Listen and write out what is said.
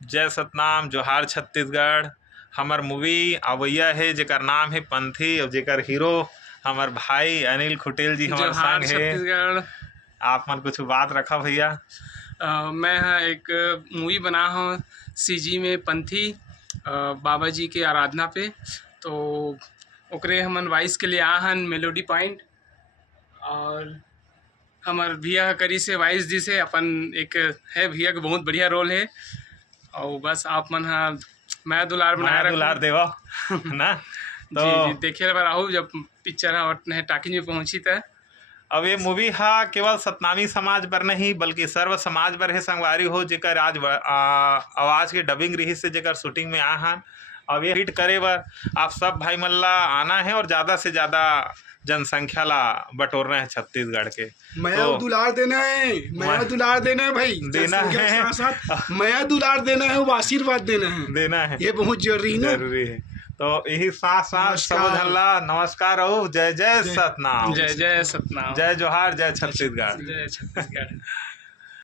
जय सतनाम, जोहार छत्तीसगढ़। हमार मूवी आवैया है जेकर नाम है पंथी और जेकर हीरो हमार भाई अनिल खुटेल जी हमारे जोहार संग है। छत्तीसगढ़। आप मन कुछ बात रखा भैया। मैं एक मूवी बना हूँ सीजी में पंथी, बाबा जी के आराधना पे। तो ओकरे हमन वाइस के लिए आ हन मेलोडी पॉइंट, और हमार भैया करी से वाइस जी से अपन एक है भैया के बहुत बढ़िया रोल है। और बस आप मन हा मैं दुलार बनाया मैं दुलार देवा ना तो जी देखे बार आहू जब पिक्चर हा टाकिज में पहुंची था। अब ये मूवी हा केवल सतनामी समाज बर नहीं बल्कि सर्व समाज बर है संगवारी हो, जेकर आज आवाज के डबिंग रही से जेकर शूटिंग में आ हन। अब ये हिट करे बर आप सब भाई मन ला आना है और ज़्यादा से ज़्यादा जनसंख्या ला बटोरना है छत्तीसगढ़ के। मैं दुलार देना है, मैं दुलार देना है भाई, देना है, साथ मैं दुलार देना है, वो आशीर्वाद देना है, ये बहुत जरूरी है। तो यही साथ साथ सब हल्ला नमस्कार हो। जय जय सतनाम, जय जय सतनाम, जय जोहार, जय छत्तीसगढ़। जय छत्तीसगढ़।